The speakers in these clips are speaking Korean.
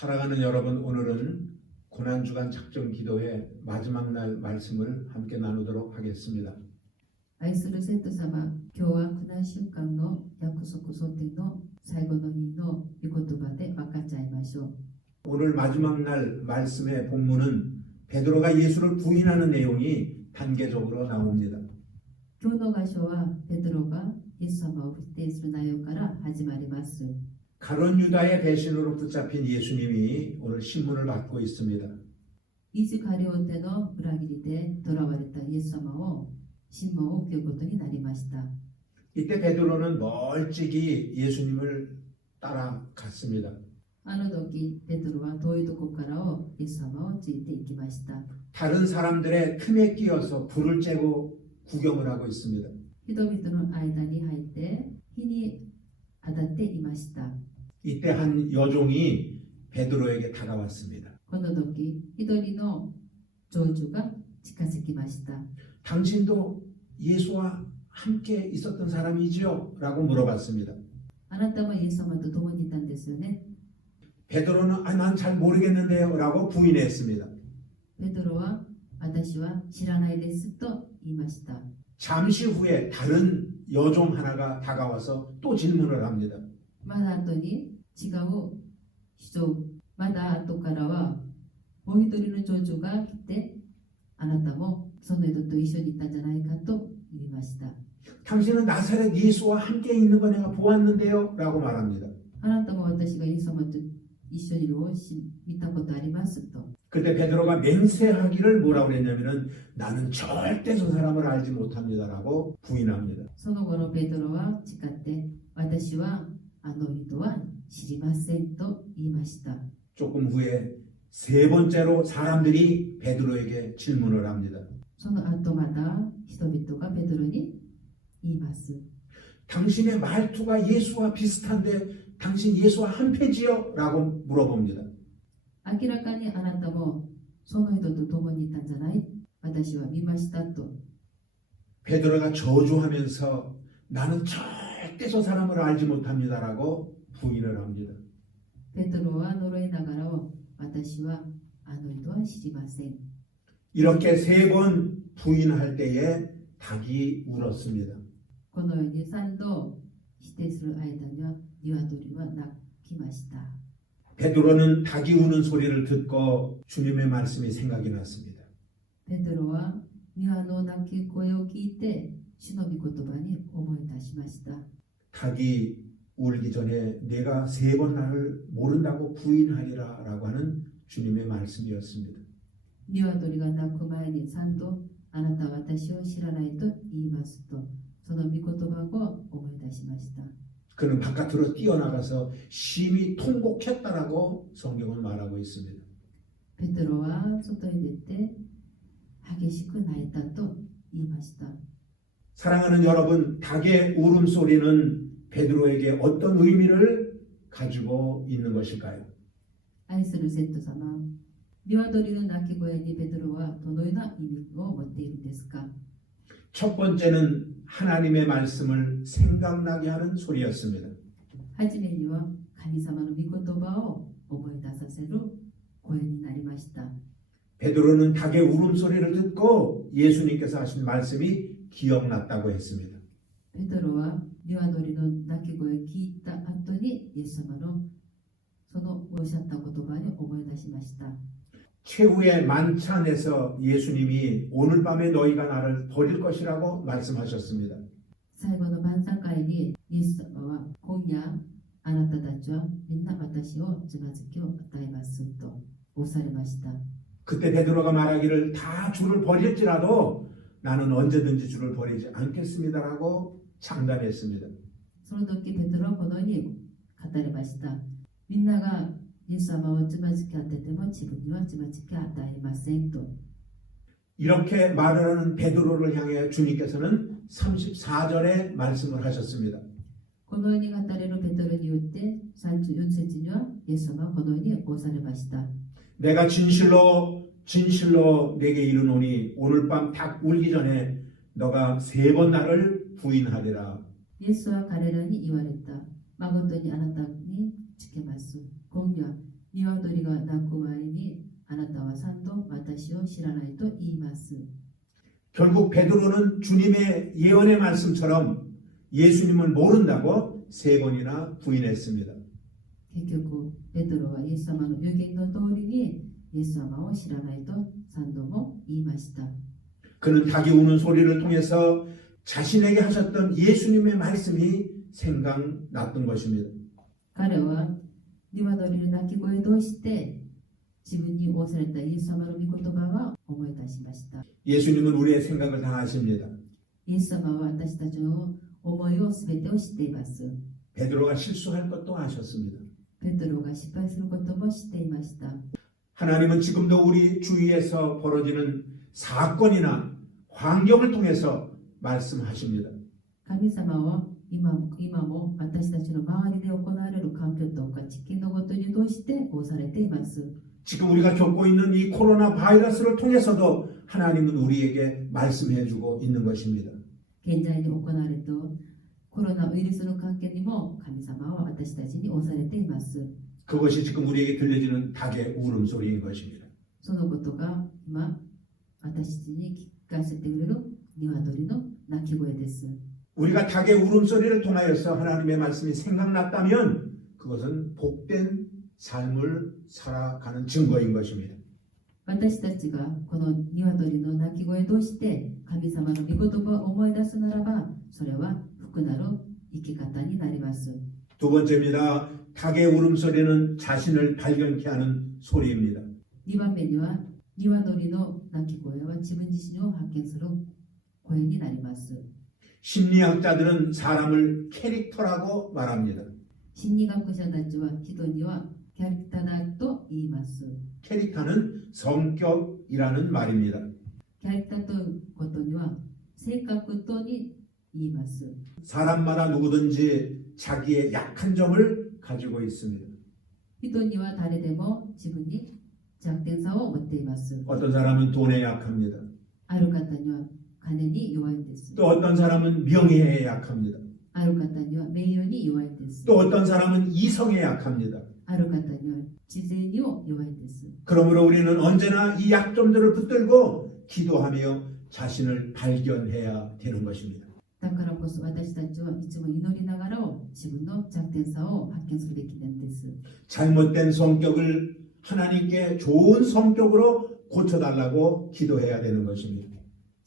사랑하는 여러분, 오늘은 고난주간 작정 기도회 마지막 날 말씀을 함께 나누도록 하겠습니다. 愛する生徒様、今日は苦難週間の約束想定の最後の日の御言葉で分かっちゃいましょう。 오늘 마지막 날 말씀의 본문은 베드로가 예수를 부인하는 내용이 단계적으로 나옵니다. 今日の箇所はペテロがイエス様を否定する内容から始まります。 가룟 유다의 배신으로 붙잡힌 예수님이 오늘 신문을 받고 있습니다. イズカリオテの裏切りで囚われたイエス様を審問を受けることになりました。 이때 베드로는 멀찍이 예수님을 따라갔습니다. あの時ペテロは遠いとこからをイエス様をついていきました。 다른 사람들의 틈에 끼어서 불을 쬐고 구경을 하고 있습니다. 人々の間に入って火に当たっていました。 이때 한 여종이 베드로에게 다가왔습니다. この時一人の長女が近づきました。 당신도 예수와 함께 있었던 사람이지요? 라고 물어봤습니다. あなたもイエス様と共にいたんですよね。 베드로는 난 잘 모르겠는데요 라고 부인했습니다. ペテロは私は知らないですと言いました。 잠시 후에 다른 여종 하나가 다가와서 또 질문을 합니다. まだ後に違う人、まだ後からはもう一人の長女が来て、あなたもその人と一緒にいたんじゃないかと言いました。 당신은 나사렛 예수와 함께 있는 거 내가 보았는데요 라고 말합니다. あなたも私がイエス様と一緒にいるを見たことありますと。 그때 베드로가 맹세하기를 뭐라고 그랬냐면은 나는 절대 저 사람을 알지 못합니다라고 부인합니다. その後のペテロは誓って、私はあの人は知りませんと言いました。 조금 후에 세 번째로 사람들이 베드로에게 질문을 합니다. その後また人々がペテロに言います。 당신의 말투가 예수와 비슷한데 당신 예수와 한패지요? 라고 물어봅니다. 明らかにあなたもその人と共にいたんじゃない？私は見ましたと。 베드로가 저주하면서 나는 절대 저 사람을 알지 못합니다라고 부인을 합니다. ペテロは呪いながらを私はあの人は知りません。 이렇게 세 번 부인할 때에 닭이 울었습니다. このように3度否定する間には鶏は鳴きました。 베드로는 닭이 우는 소리를 듣고 주님의 말씀이 생각이 났습니다. ペテロは庭の鳴き声を聞いて主の御言葉に思い出しました。 닭이 울기 전에 내가 세 번 나를 모른다고 부인하리라 라고 하는 주님의 말씀이었습니다. 鶏が鳴く前に3度あなたは私を知らないと言いますと、その御言葉を思い出しました。 그는 바깥으로 뛰어나가서 심히 통곡했다라고 성경은 말하고 있습니다. ペテロは外に出て激しく泣いたと言いました。 사랑하는 여러분, 닭의 울음소리는 베드로에게 어떤 의미를 가지고 있는 것일까요? 愛する生徒様、鶏の鳴き声にペテロはどのような意味を持っているんですか？ 첫 번째는 하나님의 말씀을 생각나게 하는 소리였습니다. はじめには神様の御言葉を思い出させる声になりました。 베드로는 닭의 울음소리를 듣고 예수님께서 하신 말씀이 기억났다고 했습니다. ペテロは鶏の鳴き声を聞いた後にイエス様のそのおっしゃった言葉に思い出しました。 최후의 만찬에서 예수님이 오늘 밤에 너희가 나를 버릴 것이라고 말씀하셨습니다. 最後の晩餐会にイエス様は今夜あなたたちはみんな私をつまずきを与えますとおっしゃりました。 그때 베드로가 말하기를 다 주를 버릴지라도 나는 언제든지 주를 버리지 않겠습니다라고 장담했습니다. その時ペテロはこのように語りました。みんながイエス様をつまずき当てても自分にはつまずき与えませんと。 이렇게 말을 하는 베드로를 향해 주님께서는 34절에 말씀을 하셨습니다. このように語れるペテロによって34節にはイエス様はこのようにおっしゃりました。 내가 진실로 내게 이르노니 오늘 밤 닭 울기 전에 너가 세 번 나를 부인하리라. イエスは彼らに言われた。誠にあなたにつけます。今夜鶏が鳴く前にあなたは3度私を知らないと言います。 결국 베드로는 주님의 예언의 말씀처럼 예수님을 모른다고 3번이나 부인했습니다. 結局ペトロはイエス様の予言の通りにイエス様を知らないと3度も言いました。 그는 닭이 우는 소리를 통해서 자신에게 하셨던 예수님의 말씀이 생각났던 것입니다. 彼は鶏の鳴き声として自分に仰されたイエス様の御言葉が思い出しました。 예수님은 우리의 생각을 다 아십니다. イエス様は私たちの思いを全てを知っています。 베드로가 실수할 것도 아셨습니다. ペトロが失敗することも知っていました。 하나님은 지금도 우리 주위에서 벌어지는 사건이나 환경을 통해서 말씀하십니다. 神様は今も私たちの周りで行われる環境とか地球のことに通して仰されています。 지금 우리가 겪고 있는 이 코로나 바이러스를 통해서도 하나님은 우리에게 말씀해 주고 있는 것입니다. 現在に行われたコロナウイルスの関係にも神様は私たちに仰されています。 그것이 지금 우리에게 들려지는 닭의 울음소리인 것입니다. そのことが今私たちに聞かせてくれる鶏の鳴き声です。 우리가 닭의 울음소리를 통하여서 하나님의 말씀이 생각났다면 그것은 복된 삶을 살아가는 증거인 것입니다. 私たちがこの鶏の鳴き声として神様の御言葉を思い出すならばそれは福なる生き方になります。 두 번째입니다. 닭의 울음소리는 자신을 발견케 하는 소리입니다. 2番目には鶏の鳴き声は自分自身を発見する声になります。 심리학자들은 사람을 캐릭터라고 말합니다. 心理学者たちは人にはキャラクターだと言います。 캐릭터는 성격이라는 말입니다. キャラクターということには性格とに言います。 사람마다 누구든지 자기의 약한 점을 가지고 있습니다. 人には誰でも自分に弱点さを持っています。 어떤 사람은 돈에 약합니다. ある方には金に弱いんです。 또 어떤 사람은 명예에 약합니다. ある方には名誉に弱いんです。 또 어떤 사람은 이성에 약합니다. ある方には知性にも弱いんです。 그러므로 우리는 언제나 이 약점들을 붙들고 기도하며 자신을 발견해야 되는 것입니다. だからこそ私たちはいつも祈りながら自分の弱点さを発見するべきなんです。 잘못된 성격을 하나님께 좋은 성격으로 고쳐달라고 기도해야 되는 것입니다.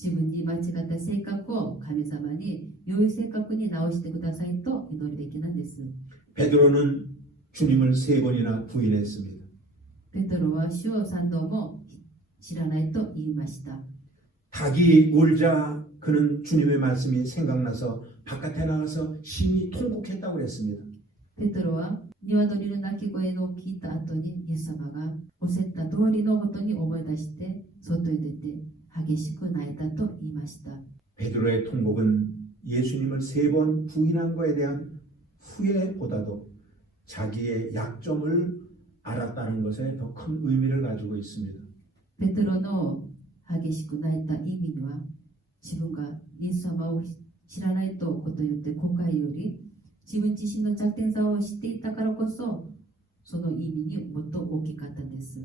自分に間違った性格を神様に良い性格に直してくださいと祈るべきなんです。 베드로는 주님을 3번이나 부인했습니다. ペトロは主を3度も知らないと言いました。 닭이 울자 그는 주님의 말씀이 생각나서 바깥에 나가서 심히 통곡했다고 그랬습니다. ペトロは鶏の鳴き声を聞いた後にイエス様がおっしゃった通りのことに思い出して外へ出て激しく泣いたと言いました。 베드로의 통곡은 예수님을 3번 부인한 것에 대한 후회보다도 자기의 약점을 알았다는 것에 더 큰 의미를 가지고 있습니다. ペトロの激しく泣いた意味には自分がイエス様を知らないとことによって後悔より自分自身の弱点さを知っていたからこそその意味にもっと大きかったんです。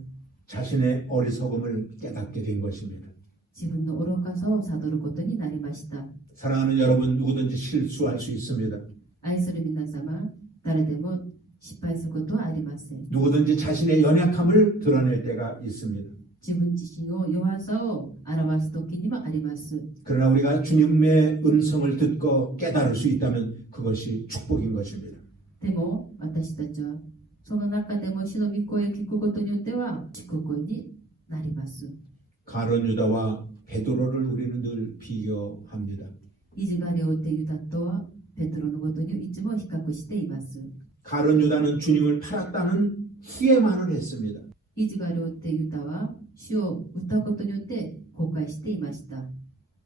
자신의 어리석음을 깨닫게 된 것입니다. 自分の愚かさを悟ることになりました。 사랑하는 여러분, 누구든지 실수할 수 있습니다. 愛する皆様、誰でも失敗することはありません。 누구든지 자신의 연약함을 드러낼 때가 있습니다. 自分自身の弱さを表す時にもあります。 그러나 우리가 주님의 음성을 듣고 깨달을 수 있다면 그것이 축복인 것입니다. でも私たちはその中でも主の御声を聞くことによっては祝福になります。 가룟 유다와 베드로를 우리는 늘 비교합니다. イジガレオテユダとはペトロのことにいつも比較しています。 가룟 유다는 주님을 팔았다는 후회만을 했습니다. イジガレオテユダは主を売ったことによって後悔していました。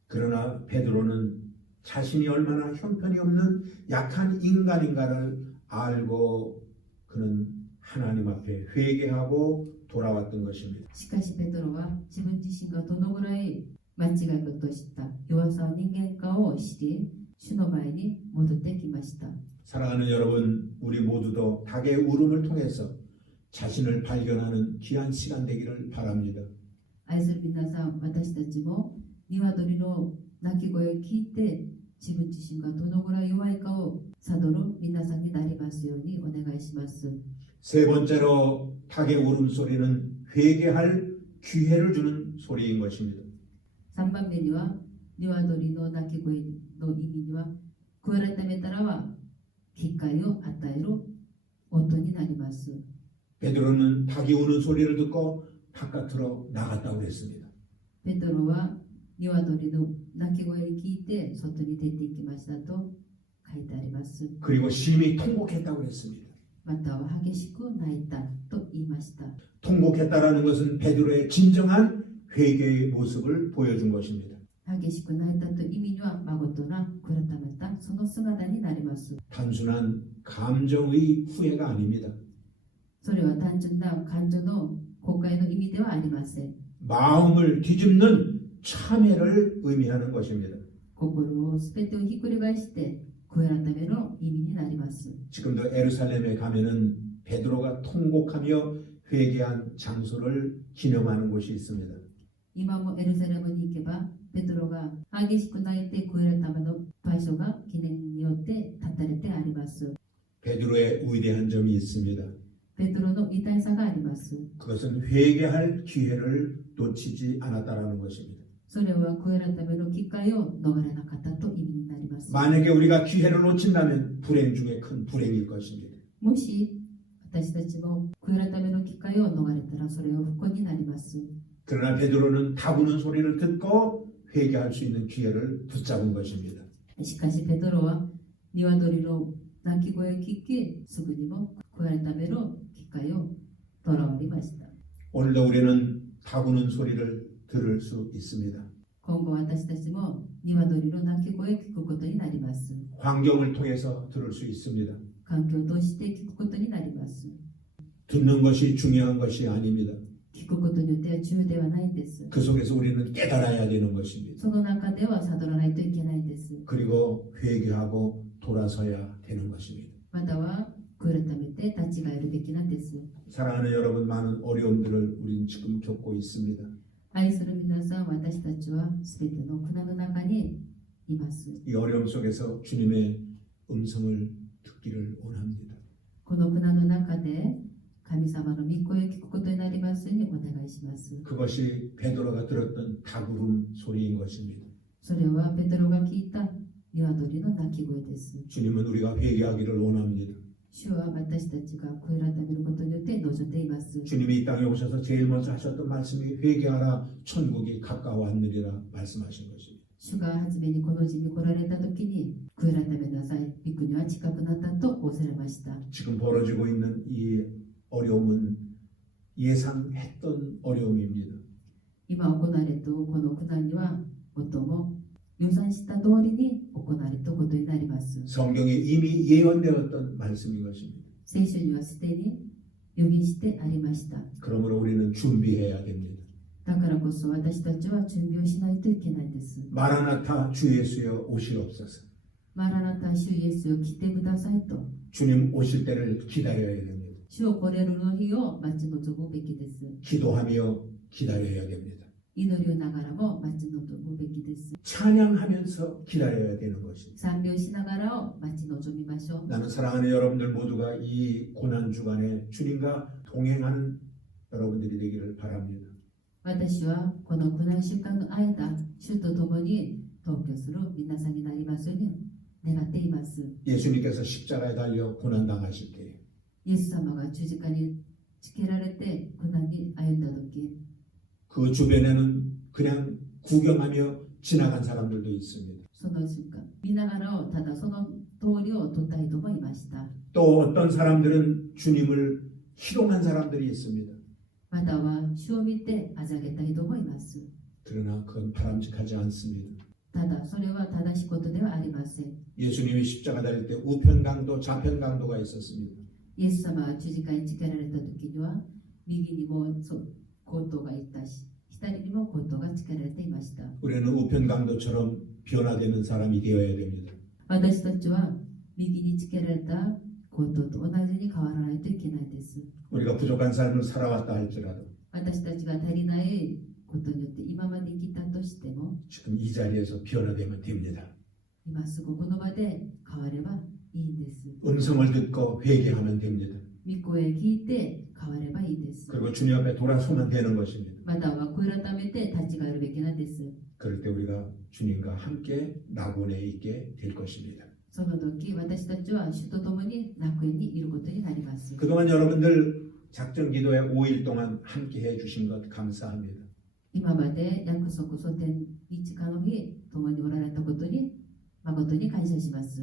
그러나 베드로는 자신이 얼마나 형편이 없는 약한 인간인가를 알고 그는 하나님 앞에 회개하고 돌아왔던 것입니다. しかしペトロは自分自身がどのぐらい間違いことをした弱さ人間化を知り主の前に戻ってきました。 사랑하는 여러분, 우리 모두도 닭의 울음을 통해서 자신을 발견하는 귀한 시간 되기를 바랍니다. 愛する皆さん、私たちも鶏の鳴き声を聞いて自分自身がどのぐらい弱いかを悟る皆さんになりますようにお願いします。 세 번째로 닭의 울음소리는 회개할 기회를 주는 소리인 것입니다. 3番目には鶏の鳴き声の意味には悔い改めたらは機会を与える音になります。 베드로는 닭이 우는 소리를 듣고 바깥으로 나갔다고 했습니다. ペトロは鶏の鳴き声を聞いて外に出て行きましたと書いてあります。 그리고 심히 통곡했다고 했습니다. または激しく泣いたと言いました。 통곡했다라는 것은 베드로의 진정한 회개의 모습을 보여준 것입니다. 激しく泣いたという意味には誠な悔い改めたその姿になります。 단순한 감정의 후회가 아닙니다. それは単純な感情の後悔の意味ではありません。 마음을 뒤집는 참회를 의미하는 것입니다. 心を全てをひっくり返して悔い改めの意味になります。 지금도 에루살렘에 가면은 베드로가 통곡하며 회개한 장소를 기념하는 곳이 있습니다. 今もエルサレムに行けばペトロが激しく泣いて悔い改めの場所が記念によって立たれてあります。 베드로의 위대한 점이 있습니다. ペトロの偉大さがあります。 그것은 회개할 기회를 놓치지 않았다라는 것입니다. それは悔い改めの機会を逃れなかったと意味になります。 만약에 우리가 기회를 놓친다면 불행 중에 큰 불행일 것입니다. もし私たちも悔い改めの機会を逃れたらそれは不幸になります。 그러나 베드로는 다부는 소리를 듣고 회개할 수 있는 기회를 붙잡은 것입니다. しかしペトロは鶏の鳴き声を聞きすぐにも悔い改めの機会をとらわれました。 오늘도 우리는 다부는 소리를 들을 수 있습니다. 今後私たちも鶏の鳴き声を聞くことになります。 환경을 통해서 들을 수 있습니다. 環境を通して聞くことになります。 듣는 것이 중요한 것이 아닙니다. 聞くことによっては重要ではないんです。 그 속에서 우리는 깨달아야 되는 것입니다. その中では悟らないといけないんです。 그리고 회개하고 돌아서야 되는 것입니다. または悔い改めて立ち返るべきなんです。 사랑하는 여러분, 많은 어려움들을 우린 지금 겪고 있습니다. 愛する皆さん、私たちは全ての苦難の中にいます。 이 어려움 속에서 주님의 음성을 듣기를 원합니다. この苦難の中で神様の御声を聞くことになりますようにお願いします。 그것이 베드로가 들었던 닭울음 소리인 것입니다. それはペテロが聞いた鶏の鳴き声です。 주님은 우리가 회개하기를 원합니다. 主は私たちが悔い改めることによって望んでいます。 주님이 이 땅에 오셔서 제일 먼저 하셨던 말씀이 회개하라 천국이 가까워왔느니라 말씀하신 것입니다. 主が初めにこの地に来られた時に悔い改めなさい、御国は近くなったと仰せられました。 지금 벌어지고 있는 이 어려움은 예상했던 어려움입니다. 今行われたこの苦難には最も予算した通りに行われたことになります。 성경에 이미 예언되었던 말씀인 것입니다. 聖書にはすでに予言してありました。 그러므로 우리는 준비해야 됩니다. だからこそ私たちは準備をしないといけないんです。 마라나타 주 예수여 오시옵소서. マラナタ主イエスを来てくださいと。 주님 오실 때를 기다려야 됩니다. 主を来れるの日を待ち望むべきです。 기도하며 기다려야 됩니다. 祈りをながらも待ち望むべきです。 찬양하면서 기다려야 되는 것입니다. 賛美をしながらを待ち望みましょう。 나는 사랑하는 여러분들 모두가 이 고난 주간에 주님과 동행하는 여러분들이 되기를 바랍니다. 私はこの苦難週間の間、主と共に同居する皆さんになりますように願っています。 예수님께서 십자가에 달려 고난 당하실 때에 イエス様が十字架につけられて苦難に歩んだ時、 그 주변에는 그냥 구경하며 지나간 사람들도 있습니다. その瞬間見ながらをただその通りを取った人もいました。 또 어떤 사람들은 주님을 희롱한 사람들이 있습니다. または主を見てあざげた人もいます。 그러나 그건 바람직하지 않습니다. ただそれは正しいことではありません。 예수님이 십자가 달릴 때 우편 강도 좌편 강도가 있었습니다. イエス様は十字架につけられた時には右にも高等がいたし左にも高等がつけられていました。 우리는 우편 강도처럼 변화되는 사람이 되어야 됩니다. 私たちは右につけられたことと同じに変わらないといけないです。 우리가 부족한 삶을 살아왔다 할지라도 私たちが足りないことによって今まで生きたとしても 지금 이 자리에서 변화되면 됩니다. 今すぐこの場で変わればいいんです。 음성을 듣고 회개하면 됩니다. 御声聞いて変わればいいです。 그리고 주님 앞에 돌아서면 되는 것입니다. または悔い改めて立ち返るべきなんです。 그럴 때 우리가 주님과 함께 낙원에 있게 될 것입니다. その時私たちは主と共に楽園にいることになります。 그동안 여러분들 작전 기도에 5일 동안 함께 해주신 것 감사합니다. 今まで約束祖典日課の日共におられたことに誠に感謝します。